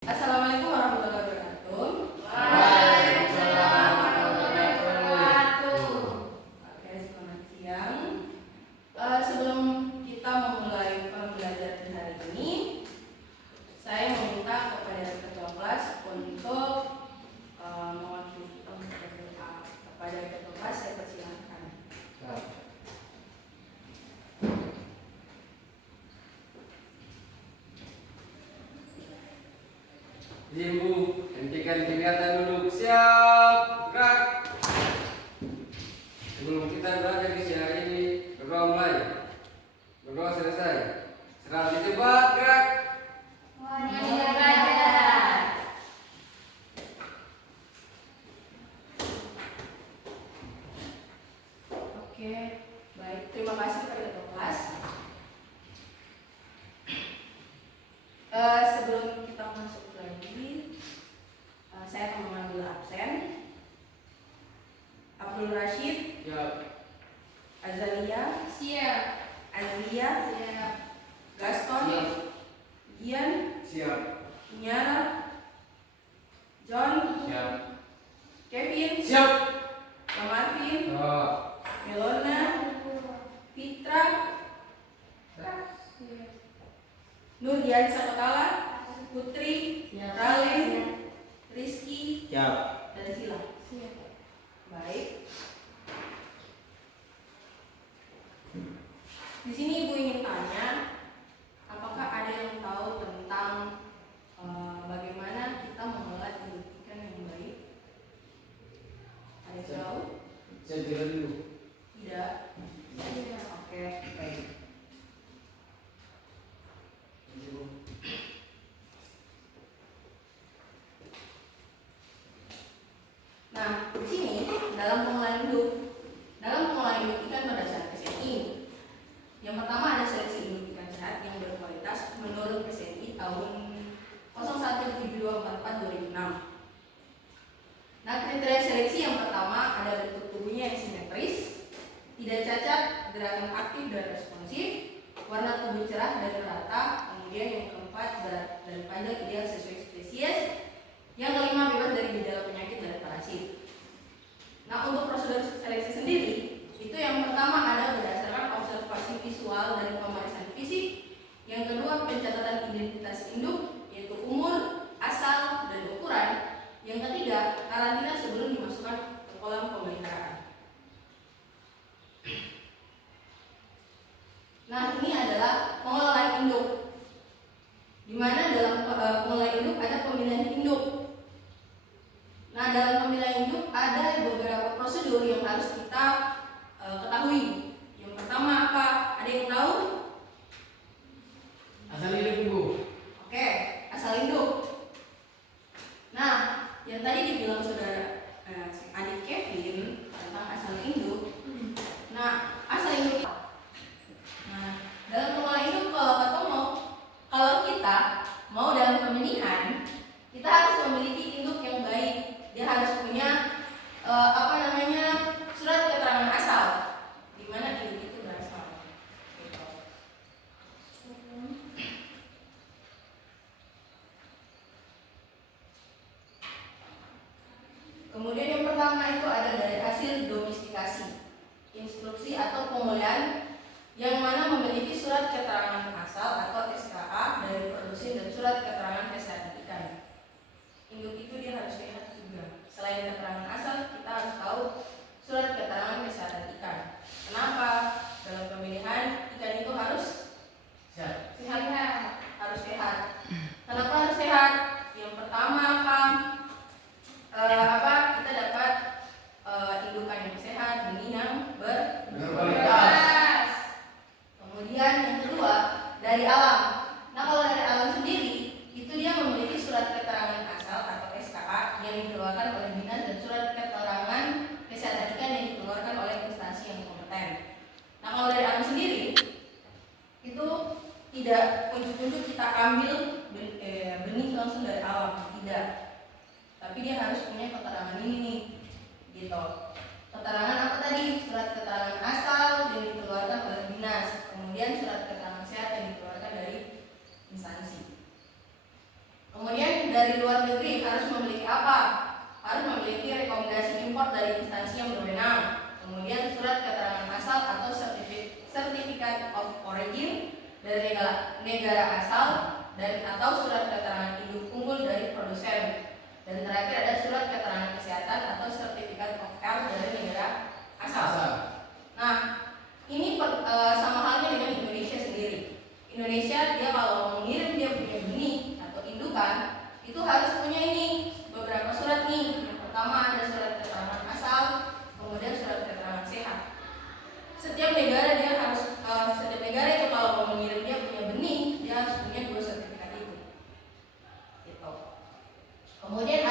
Assalamualaikum warahmatullahi wabarakatuh. Waalaikumsalam warahmatullahi wabarakatuh. Oke, selamat siang. Sebelum kita memulai pembelajaran hari ini, saya meminta kepada ketua kelas untuk mewakili berdoa. Kepada ketua kelas saya persilahkan. Ibu, hentikan kegiatan duduk. Siap, gerak. Sebelum kita belajar di siang ini, berdoa mulai. Berdoa selesai. Serah cepat, gerak. Oke, baik. Terima kasih kepada ketua kelas. Sebelum kita masuk lagi, saya akan mengambil absen. Abdul Rashid, Siap. Azalia, Siap. Azlia, Siap. Gaston, Siap. Gian, Siap. Nyara, John, Siap. Kevin, Siap. Marvin, Oh. Melona, Fitra, Nurdian Sakotala, Putri, Ralen, Rizky, Siap. dan Sila. Baik. Di sini Ibu ingin tanya, apakah ada yang tahu tentang bagaimana kita mengelola pendidikan yang baik? Ada yang tahu? Saya jalan dulu. Tidak. Oke, baik. Nah, di sini dalam pengelolaan hidup itu kan berdasarkan SNI. Yang pertama ada seleksi hidup ikan sehat yang berkualitas menurut SNI tahun 017244-2006. Nah, kriteria seleksi yang pertama ada bentuk tubuhnya yang simetris, tidak cacat, gerakan aktif dan responsif, warna tubuh cerah dan merata. Kemudian yang keempat berat dan panjang ideal sesuai spesies. Yang kelima bebas dari gejala penyakit dan parasit. Nah, untuk prosedur seleksi sendiri, itu yang pertama ada berdasarkan observasi visual dan pemeriksaan fisik. Yang kedua pencatatan identitas induk, yaitu umur, asal, dan ukuran. Yang ketiga karantina sebelum dimasukkan ke kolam pemeliharaan. Nah, ini adalah pengelolaan induk, di mana dalam pengelolaan induk ada pemilihan induk. Nah, dalam pemilihan induk ada beberapa prosedur yang harus kita ketahui. Yang pertama apa? Ada yang tahu? Asal hidup Ibu. Oke, asal induk. Nah, yang tadi dibilang saudara adik Kevin tentang asal induk. Nah, asal induk. Nah, dalam pengelolaan induk kalau kita mau dalam pemilihan, kita harus memiliki induk yang baik. Dia harus punya surat keterangan asal, di mana induk itu berasal. Gitu. Kemudian yang pertama itu ada dari hasil domestikasi, instruksi atau pemulihan yang mana memiliki surat keterangan asal atau SKA dari produsen dan surat keterangan kesehatan ikan. Induk itu dia harus sehat juga. Selain keterangan asal, kita harus tahu surat keterangan kesehatan ikan. Kenapa? Dalam pemilihan ikan itu harus Siap. sehat. Harus sehat. Kenapa harus sehat? Yang pertama kita dapat indukan yang sehat, benih yang berkualitas. Kemudian yang kedua dari alam. Nah, kalau dari alam sendiri itu dia memiliki surat keterangan asal atau SKA yang dikeluarkan oleh dinas dan surat keterangan kesehatan ikan yang dikeluarkan oleh instansi yang kompeten. Nah, kalau dari alam sendiri itu tidak ujuk-ujuk kita ambil benih langsung dari alam, tidak. Tapi dia harus punya keterangan ini nih, gitu. Keterangan apa tadi? Surat keterangan asal yang dikeluarkan oleh dinas, kemudian surat keterangan sehat yang dikeluarkan dari instansi. Kemudian dari luar negeri harus memiliki apa? Harus memiliki rekomendasi impor dari instansi yang berwenang. Kemudian surat keterangan asal atau certificate of origin dari negara asal dan atau surat keterangan induk unggul dari produsen. Dan terakhir ada surat keterangan kesehatan atau certificate of health dari negara asal. Nah, ini sama halnya dengan Indonesia sendiri. Indonesia dia kalau mengirim dia punya benih atau indukan itu harus punya ini beberapa surat nih. Yang pertama ada surat keterangan asal, kemudian surat keterangan sehat. Setiap negara itu kalau mau mengirim dia punya benih dia harus punya 2 sertifikat itu. Gitu. Kemudian